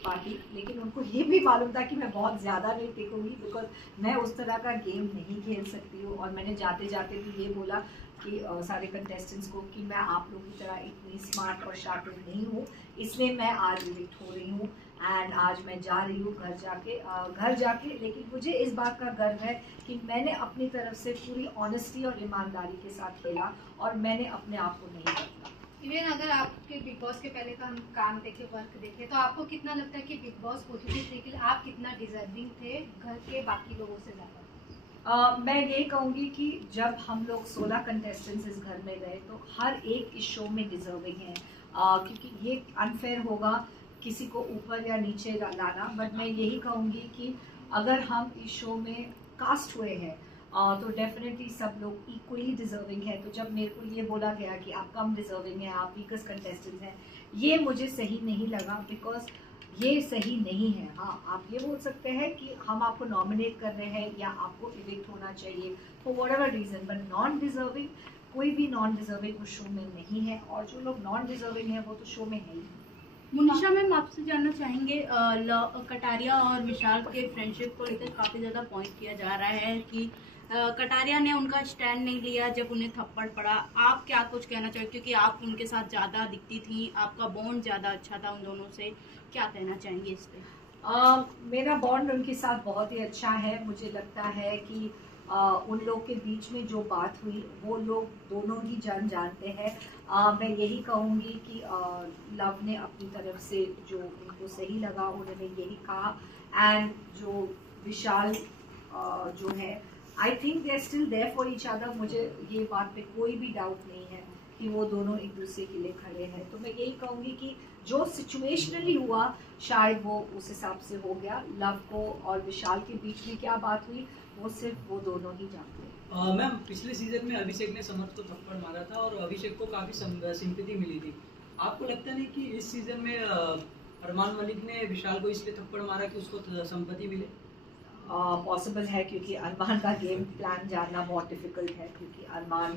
Party, लेकिन उनको ये भी मालूम था कि मैं बहुत ज़्यादा नहीं टिकूंगी बिकॉज मैं उस तरह का गेम नहीं खेल सकती हूँ। और मैंने जाते जाते भी ये बोला कि सारे कंटेस्टेंट्स को कि मैं आप लोगों की तरह इतनी स्मार्ट और शातिर नहीं हूँ, इसलिए मैं आज इविक्ट हो रही हूँ। एंड आज मैं जा रही हूँ घर जाके लेकिन मुझे इस बात का गर्व है कि मैंने अपनी तरफ से पूरी ऑनेस्टी और ईमानदारी के साथ खेला और मैंने अपने आप को नहीं बदला। इवन अगर आपके बिग बॉस के पहले का हम काम देखे, वर्क देखे, तो आपको कितना लगता है कि बिग बॉस ओटीटी से के लिए आप कितना डिजर्विंग थे घर के बाकी लोगों से ज़्यादा? मैं ये कहूँगी कि जब हम लोग 16 कंटेस्टेंट्स इस घर में गए तो हर एक इस शो में डिजर्विंग है, क्योंकि ये अनफेयर होगा किसी को ऊपर या नीचे लाना। बट मैं यही कहूँगी कि अगर हम इस शो में कास्ट हुए हैं तो डेफिनेटली सब लोग इक्वली डिजर्विंग है। तो जब मेरे को ये बोला गया कि आप कम डिजर्विंग हैं, आप वीकेस्ट कंटेस्टेंट्स हैं, ये मुझे सही नहीं लगा बिकॉज ये सही नहीं है। हाँ, आप ये बोल सकते हैं कि हम आपको नॉमिनेट कर रहे हैं या आपको इविक्ट होना चाहिए for whatever reason, but non deserving, कोई भी नॉन डिजर्विंग उस शो में नहीं है और जो लोग नॉन डिजर्विंग है वो तो शो में है ही। मुनिशा मैम, आपसे जानना चाहेंगे, कटारिया और विशाल के फ्रेंडशिप को लेकर काफ़ी ज़्यादा पॉइंट किया जा रहा है कि कटारिया ने उनका स्टैंड नहीं लिया जब उन्हें थप्पड़ पड़ा। आप क्या कुछ कहना चाहेंगे, क्योंकि आप उनके साथ ज़्यादा दिखती थी, आपका बॉन्ड ज़्यादा अच्छा था उन दोनों से, क्या कहना चाहेंगे इस पर? मेरा बॉन्ड उनके साथ बहुत ही अच्छा है। मुझे लगता है कि उन लोग के बीच में जो बात हुई वो लोग दोनों ही जानते हैं। मैं यही कहूँगी कि लव ने अपनी तरफ से जो उनको सही लगा उन्होंने यही कहा। एंड जो विशाल जो है, I think they are still there for each other. मुझे ये बात पे कोई भी डाउट नहीं है कि वो दोनों एक दूसरे के लिए खड़े हैं। तो मैं यही कहूँगी कि जो सिचुएशनली हुआ शायद वो उस हिसाब से हो गया। लव को और विशाल के बीच में क्या बात हुई वो सिर्फ वो दोनों ही जानते हैं। मैम, पिछले सीजन में अभिषेक ने समर्थ को थप्पड़ मारा था और अभिषेक को काफ़ी सिंपैथी मिली थी। आपको लगता नहीं कि इस सीजन में अरमान मलिक ने विशाल को इसलिए थप्पड़ मारा कि उसको सिंपैथी मिले? पॉसिबल है, क्योंकि अरमान का गेम प्लान जानना बहुत डिफिकल्ट है, क्योंकि अरमान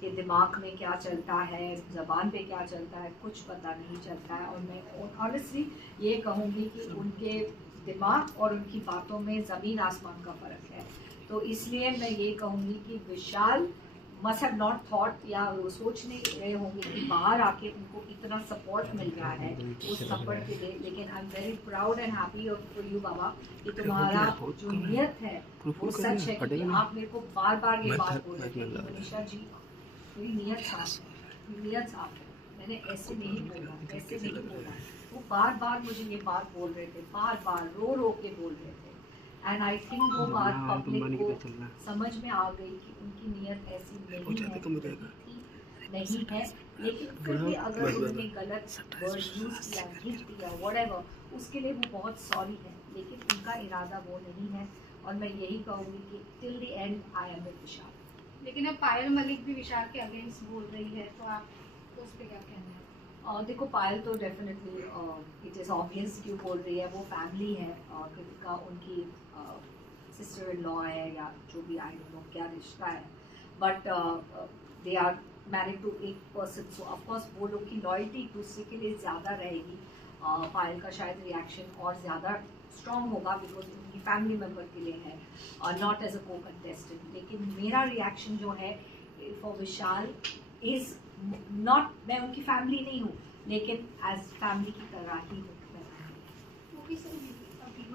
के दिमाग में क्या चलता है, ज़बान पे क्या चलता है, कुछ पता नहीं चलता है। और मैं ऑनेस्टली ये कहूँगी कि उनके दिमाग और उनकी बातों में ज़मीन आसमान का फ़र्क है। तो इसलिए मैं ये कहूँगी कि विशाल मस्ट हैव नॉट थॉट, या वो सोच नहीं रहे होंगे कि बाहर आके उनको इतना सपोर्ट मिल रहा है उस थप्पड़ के लिए। लेकिन I am very proud and happy for you बाबा कि तुम्हारा जो नियत है वो सच है। क्योंकि आप मेरे को बार बार ये बात बोल रहे थे कि मनीषा जी मेरी नियत साफ है, मैंने ऐसे नहीं बोला, ऐसे नहीं बोला। वो बार बार मुझे ये बात बोल रहे थे, बार बार रो के बोल रहे थे। एंड आई थिंक वो बात पब्लिक को समझ में आ गई कि उनकी नियत ऐसी नहीं है। लेकिन फिर भी अगर उन्होंने गलत वर्ड यूज किया, हिट दिया, व्हाटएवर, उसके लिए वो बहुत सॉरी है, लेकिन उनका इरादा वो नहीं है। और मैं यही कहूँगी कि till the end I am with Vishal. लेकिन अब पायल मलिक भी विशाल के अगेंस्ट बोल रही है, तो आप उस पर क्या कहना है? देखो, पायल तो डेफिनेटली इट इज़ ऑब्वियस क्यों बोल रही है, वो फैमिली है, कृतिका उनकी सिस्टर इन लॉ है या जो भी, आई डोंट नो क्या रिश्ता है, but they are married to एक पर्सन, सो ऑफकोर्स वो लोग की लॉयल्टी एक दूसरे के लिए ज़्यादा रहेगी। पायल का शायद रिएक्शन और ज़्यादा स्ट्रॉन्ग होगा बिकॉज उनकी फैमिली मेम्बर के लिए है और not as a co contestant. लेकिन मेरा रिएक्शन जो है फॉर विशाल इज़ नॉट, मैं उनकी फैमिली नहीं हूँ लेकिन एज फैमिली की तरह ही हूँ। वो भी सर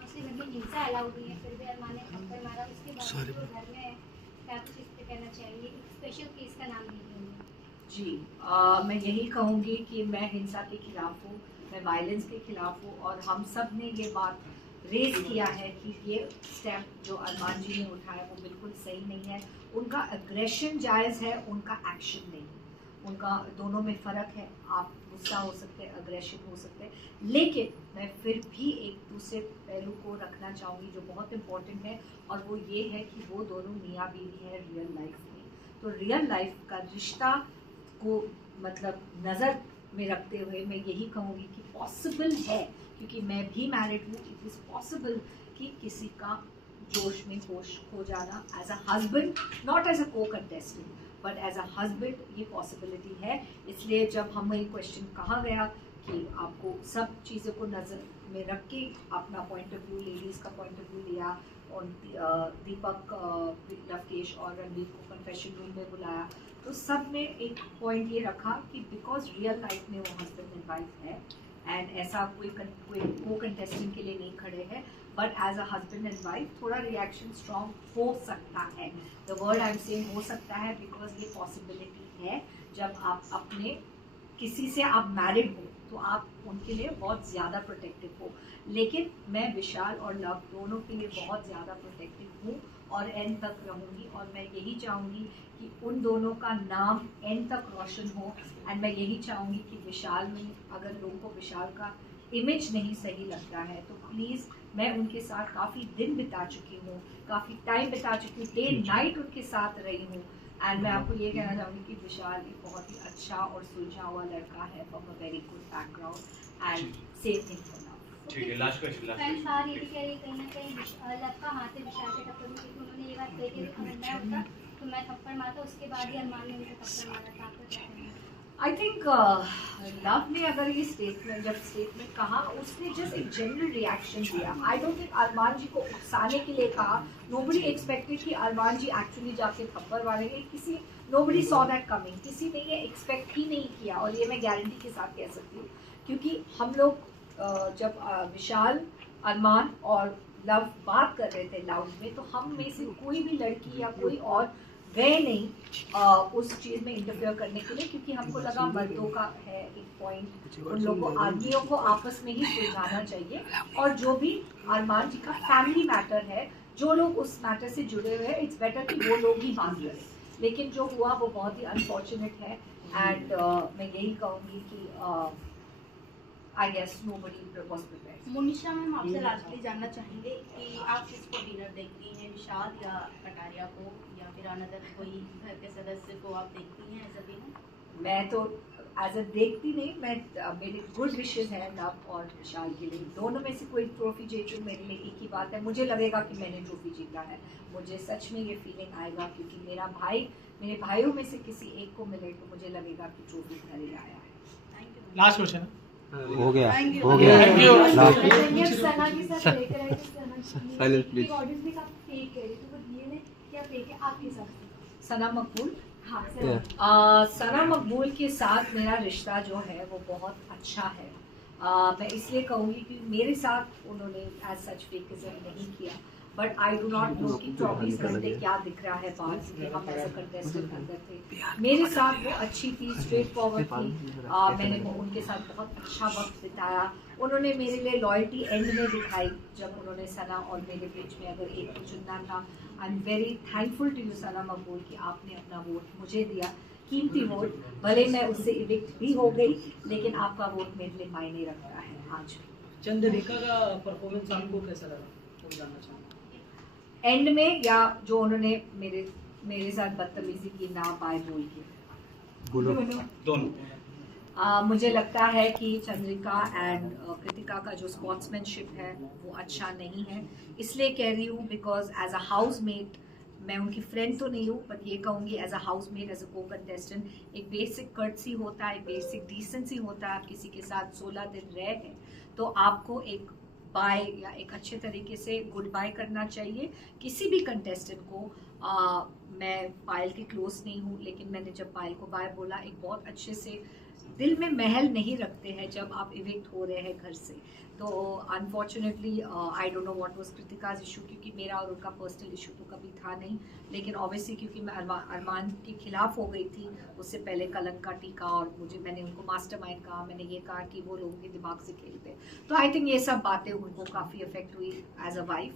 से लगे हिंसा अलाउड नहीं है, फिर भी अरमान ने थप्पड़ मारा, उसके बाद जो घर में है, क्या कुछ इस पे कहना चाहिए? एक स्पेशल केस का नाम नहीं लेंगे जी। मैं यही कहूँगी कि मैं हिंसा के खिलाफ हूँ, मैं वायलेंस के खिलाफ हूँ और हम सब ने ये बात रेज किया है कि ये स्टेप जो अरमान जी ने उठाया वो बिल्कुल सही नहीं है। उनका एग्रेशन जायज़ है, उनका एक्शन नहीं। उनका दोनों में फ़र्क है, आप गुस्सा हो सकते हैं, अग्रेशन हो सकते हैं, लेकिन मैं फिर भी एक दूसरे पहलू को रखना चाहूँगी जो बहुत इम्पोर्टेंट है, और वो ये है कि वो दोनों मियाँ बीवी हैं रियल लाइफ में। तो रियल लाइफ का रिश्ता को मतलब नज़र में रखते हुए मैं यही कहूँगी कि पॉसिबल है, क्योंकि मैं भी मैरिड हूँ, इट इज़ पॉसिबल कि किसी का जोश में होश खो जाना as a husband, not as a co contestant but as a husband, ये पॉसिबिलिटी है। इसलिए जब हमें क्वेश्चन कहा गया कि आपको सब चीज़ों को नज़र में रख के अपना पॉइंट ऑफ व्यू, लेडीज़ का पॉइंट ऑफ व्यू लिया, और दीपक, लवकेश और रणवीर को कन्फेशन रूम में बुलाया। तो सब ने एक पॉइंट ये रखा कि बिकॉज रियल लाइफ में वो हस्बैंड एंड वाइफ है, एंड ऐसा कोई को कंटेस्टेंट के लिए नहीं खड़े हैं, but as a husband and wife थोड़ा रिएक्शन स्ट्रॉन्ग हो सकता है। The word I am saying हो सकता है बिकॉज ये पॉसिबिलिटी है। जब आप अपने किसी से आप मैरिड हो तो आप उनके लिए बहुत ज़्यादा प्रोटेक्टिव हो, लेकिन मैं विशाल और लव दोनों के लिए बहुत ज़्यादा प्रोटेक्टिव हूँ और एंड तक रहूँगी, और मैं यही चाहूँगी कि उन दोनों का नाम एंड तक रोशन हो। एंड मैं यही चाहूँगी कि विशाल में अगर लोगों को विशाल का इमेज नहीं सही लगता है तो प्लीज़, मैं उनके साथ काफ़ी दिन बिता चुकी हूँ, काफ़ी टाइम बिता चुकी हूँ, डे नाइट उनके साथ रही हूँ, एंड मैं आपको ये कहना चाहूँगी कि विशाल एक बहुत ही अच्छा और सुलझा हुआ लड़का है, from a very good background, and same thing for now. ठीक है, लास्ट क्वेश्चन। फ्रेंड्स बाहर ये भी कह रही कहीं ना कहीं लव का हाथ है विशाल के टक्कर में, क्योंकि उन्होंने ये बात कही थी कि अगर मैं होता तो मैं थप्पड़ मारता, उसके बाद ही अरमान ने मुझे थप्पड़ मारा था। आपका क्या कहना है? आई थिंक लव ने अगर ये स्टेटमेंट कहा, उसने जस्ट एक जनरल रिएक्शन दिया। आई डोंट थिंक अरमान जी को उकसाने के लिए कहा। नोबडी एक्सपेक्टेड कि अरमान जी एक्चुअली जाके थप्पड़ मारेंगे। Nobody saw that coming. किसी ने ये एक्सपेक्ट ही नहीं किया, और ये मैं गारंटी के साथ कह सकती हूँ, क्योंकि हम लोग जब विशाल, अरमान और लव बात कर रहे थे लाउंज में, तो हम में से कोई भी लड़की या कोई और गए नहीं उस चीज़ में इंटरफेयर करने के लिए, क्योंकि हमको लगा मर्दों का है एक पॉइंट, उन लोगों को, आदमियों को आपस में ही सुलझाना चाहिए, और जो भी अरमान जी का फैमिली मैटर है, जो लोग उस मैटर से जुड़े हुए हैं, इट्स बेटर कि वो लोग ही बात करें। लेकिन जो हुआ वो बहुत ही अनफॉर्चुनेट है, एंड मैं यही कहूँगी कि I guess nobody was prepared. Monisha ma'am, आपसे लास्टली जानना चाहेंगे कि आप किसको डिनर देखती हैं, विशाल या कटारिया को, या फिर अनदर कोई घर के सदस्य को आप देखती हैं एज अ डिनर? मैं तो एज अ देखती नहीं, मैं मेरे गुड विशेज हैं लव और विशाल के लिए। दोनों में से कोई ट्रॉफी जीत तो मेरे लिए एक ही बात है, मुझे लगेगा कि मैंने ट्रॉफी जीता है। मुझे सच में ये फीलिंग आएगा, क्योंकि मेरे भाइयों में से किसी एक को मिले तो मुझे लगेगा कि ट्रॉफी घर ही आया है। लास्ट क्वेश्चन हो गया। Thank you. सना के साथ लेकर आए Silence, please. ऑडियंस भी काफी फेक है, तो वो रियल है क्या फेक है आपके हिसाब से? सना मकबूल, हाँ सना मकबूल के साथ मेरा रिश्ता जो है वो बहुत अच्छा है। मैं इसलिए कहूँगी कि मेरे साथ उन्होंने एज सच फेकिज्म नहीं किया, but I do not know कि 24 घंटे क्या दिख रहा है बाहर से, हम ऐसे कंटेस्टेंट अंदर थे। मेरे साथ वो अच्छी थी, स्ट्रेट फॉरवर्ड थी। मैंने उनके साथ बहुत अच्छा वक्त बिताया। उन्होंने मेरे लिए लॉयल्टी एंड में दिखाई, जब उन्होंने सना और मेरे बीच में अगर एक को चुनना था। I am very thankful to you Sana Maqbool कि आपने अपना वोट मुझे दिया, कीमती वोट। भले मैं उससे इविक्ट भी हो गई, लेकिन आपका वोट मेरे लिए मायने रखता है आज भी। चंद्रिका का परफॉर्मेंस आपको कैसा लगा, वो जानना चाहूँगा। एंड में, या जो उन्होंने मेरे साथ बदतमीजी की ना बाय बोल के, दोनों मुझे लगता है कि चंद्रिका एंड कृतिका का जो स्पोर्ट्समैनशिप है वो अच्छा नहीं है। इसलिए कह रही हूँ बिकॉज एज अ हाउसमेट, मैं उनकी फ्रेंड तो नहीं हूँ, बट ये कहूँगी as a housemate, as a co contestant, एक बेसिक कर्टसी होता है, बेसिक डिसेंसी होता है। आप किसी के साथ 16 दिन रहे हैं तो आपको एक बाय या एक अच्छे तरीके से गुड बाय करना चाहिए किसी भी कंटेस्टेंट को। मैं पायल की क्लोज नहीं हूँ, लेकिन मैंने जब पायल को बाय बोला, एक बहुत अच्छे से, दिल में महल नहीं रखते हैं जब आप इविक्ट हो रहे हैं घर से। तो unfortunately I don't know what was Kritika's issue, क्योंकि मेरा और उनका पर्सनल इशू तो कभी था नहीं, लेकिन ऑब्वियसली क्योंकि मैं अरमान के खिलाफ हो गई थी उससे पहले कलंक का टीका, और मैंने उनको मास्टरमाइंड कहा, मैंने ये कहा कि वो लोगों के दिमाग से खेलते। तो आई थिंक ये सब बातें उनको काफ़ी अफेक्ट हुई एज अ वाइफ,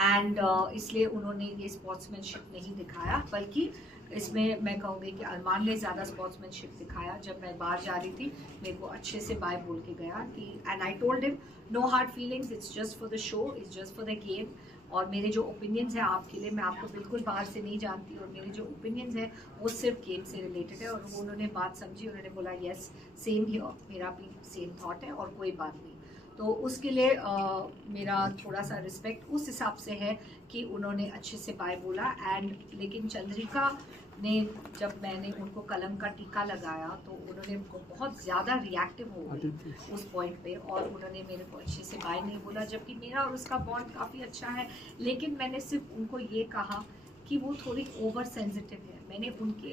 एंड इसलिए उन्होंने ये स्पोर्ट्समैनशिप नहीं दिखाया, बल्कि इसमें मैं कहूँगी कि अरमान ने ज़्यादा स्पोर्ट्समैनशिप दिखाया। जब मैं बाहर जा रही थी, मेरे को अच्छे से बाय बोल के गया कि, and I told him no hard feelings, it's just for the show, it's just for the game. और मेरे जो ओपिनियंस हैं आपके लिए, मैं आपको बिल्कुल बाहर से नहीं जानती, और मेरे जो ओपिनियंस हैं वो सिर्फ गेम से रिलेटेड है। और वो उन्होंने बात समझी, उन्होंने बोला येस सेम हियर, मेरा भी सेम थॉट है और कोई बात नहीं। तो उसके लिए मेरा थोड़ा सा रिस्पेक्ट उस हिसाब से है कि उन्होंने अच्छे से बाय बोला। एंड लेकिन चंद्रिका ने जब मैंने उनको कलम का टीका लगाया तो उन्होंने बहुत ज़्यादा रिएक्टिव हो गई उस पॉइंट पे, और उन्होंने मेरे को अच्छे से बाय नहीं बोला, जबकि मेरा और उसका बॉन्ड काफ़ी अच्छा है। लेकिन मैंने सिर्फ उनको ये कहा कि वो थोड़ी ओवर सेंसिटिव है। मैंने उनके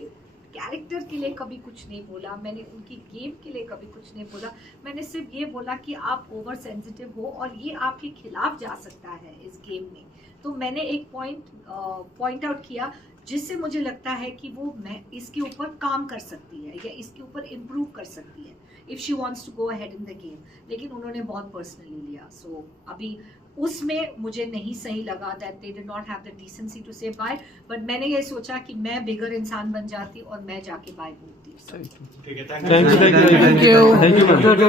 कैरेक्टर के लिए कभी कुछ नहीं बोला, मैंने उनकी गेम के लिए कभी कुछ नहीं बोला। मैंने सिर्फ ये बोला कि आप ओवर सेंसिटिव हो और ये आपके खिलाफ जा सकता है इस गेम में। तो मैंने एक पॉइंट आउट किया जिससे मुझे लगता है कि वो मैं इसके ऊपर काम कर सकती है या इसके ऊपर इम्प्रूव कर सकती है if she wants to go ahead in the game. लेकिन उन्होंने बहुत पर्सनली लिया। सो अभी उसमें मुझे नहीं सही लगा that they did not have the decency to say bye, but मैंने ये सोचा कि मैं बिगर इंसान बन जाती और मैं जाके बाय बोलती। ठीक है, थैंक यू। Thank you.